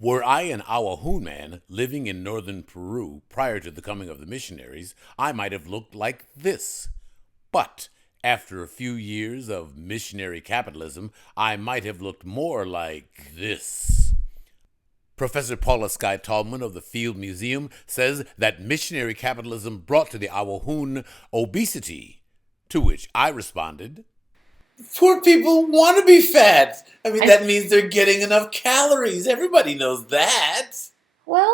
Were I an Awajún man living in northern Peru prior to the coming of the missionaries, I might have looked like this. But after a few years of missionary capitalism, I might have looked more like this. Professor Paula Skye Tallman of the Field Museum says that missionary capitalism brought to the Awajún obesity, to which I responded, Poor people want to be fat. I mean, I, that means they're getting enough calories. Everybody knows that. well,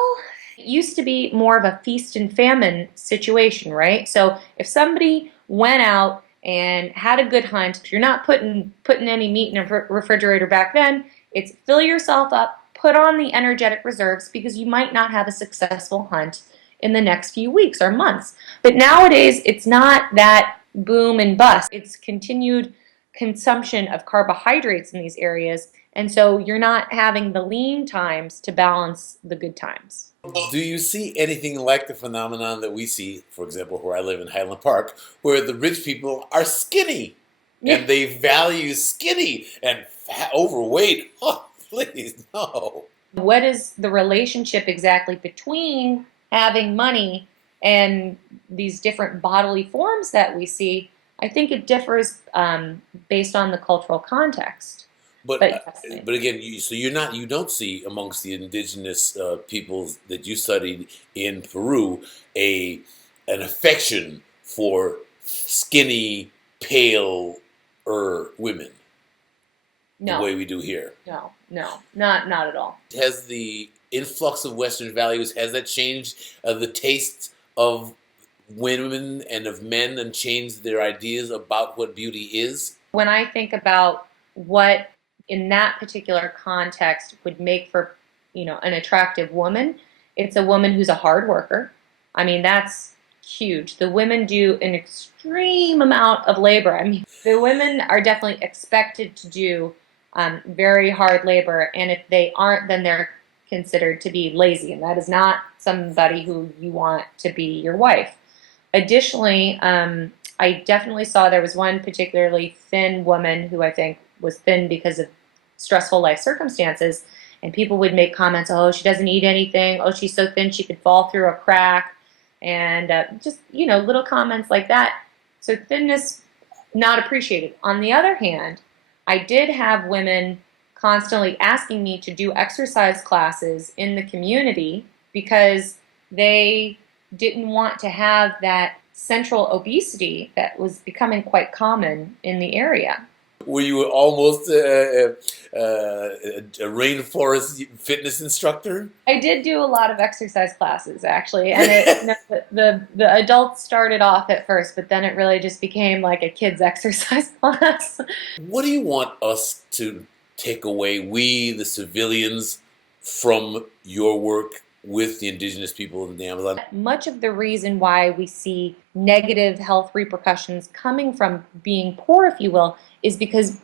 it used to be more of a feast and famine situation, right? So if somebody went out and had a good hunt, if you're not putting any meat in a refrigerator back then, it's fill yourself up, put on the energetic reserves because you might not have a successful hunt in the next few weeks or months. But nowadays, it's not that boom and bust. It's continued consumption of carbohydrates in these areas, and so you're not having the lean times to balance the good times. Do you see anything like the phenomenon that we see, for example, where I live in Highland Park, where the rich people are skinny and they value skinny and overweight? Oh, please, no. What is the relationship exactly between having money and these different bodily forms that we see? I think it differs based on the cultural context. But But but again, you don't see amongst the indigenous peoples that you studied in Peru an affection for skinny, pale women the way no, we do here. not at all. Has the influx of Western values, has that changed the taste of women and of men and changed their ideas about what beauty is? When I think about what in that particular context would make for, an attractive woman, it's a woman who's a hard worker. I mean, that's huge. The women do an extreme amount of labor. I mean, the women are definitely expected to do very hard labor, and if they aren't, then they're considered to be lazy, and that is not somebody who you want to be your wife. Additionally, I definitely saw there was one particularly thin woman who I think was thin because of stressful life circumstances, and people would make comments, oh, she doesn't eat anything, oh, she's so thin she could fall through a crack, and just, little comments like that. So thinness, not appreciated. On the other hand, I did have women constantly asking me to do exercise classes in the community because they didn't want to have that central obesity that was becoming quite common in the area. Were you almost a rainforest fitness instructor? I did do a lot of exercise classes actually, and the adults started off at first, but then it really just became like a kids exercise class. What do you want us to take away, we, the civilians, from your work with the indigenous people in the Amazon? Much of the reason why we see negative health repercussions coming from being poor, if you will, is because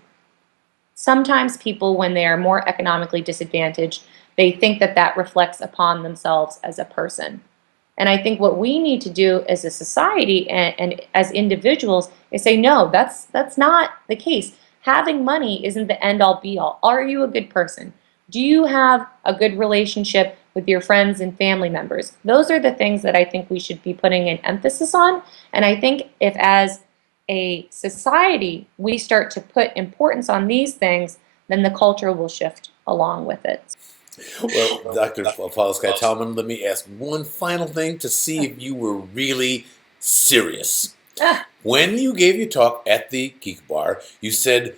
sometimes people, when they are more economically disadvantaged, they think that that reflects upon themselves as a person. And I think what we need to do as a society and as individuals is say, no, that's not the case. Having money isn't the end-all be-all. Are you a good person? Do you have a good relationship with your friends and family members? Those are the things that I think we should be putting an emphasis on. And I think if as a society we start to put importance on these things, then the culture will shift along with it. Well, Dr. Paula Skye Tallman, let me ask one final thing to see if you were really serious. When you gave your talk at the Geek Bar, you said,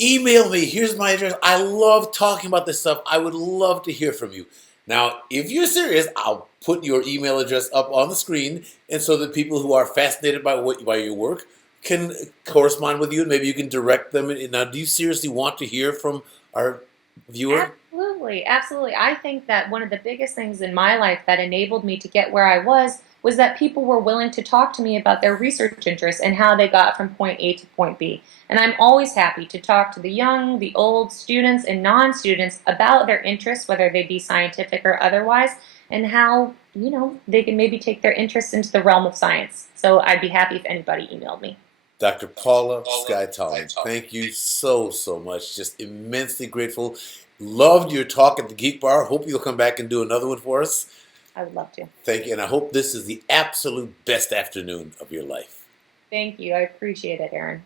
email me, here's my address. I love talking about this stuff. I would love to hear from you. Now, if you're serious, I'll put your email address up on the screen, and so that people who are fascinated by your work can correspond with you, and maybe you can direct them. Now, do you seriously want to hear from our viewer? Absolutely, absolutely. I think that one of the biggest things in my life that enabled me to get where I was that people were willing to talk to me about their research interests and how they got from point A to point B. And I'm always happy to talk to the young, the old, students, and non-students about their interests, whether they be scientific or otherwise, and how, they can maybe take their interests into the realm of science. So I'd be happy if anybody emailed me. Dr. Paula Skye Tallman, thank you so much. Just immensely grateful. Loved your talk at the Geek Bar. Hope you'll come back and do another one for us. I would love to. Thank you, and I hope this is the absolute best afternoon of your life. Thank you. I appreciate it, Aaron.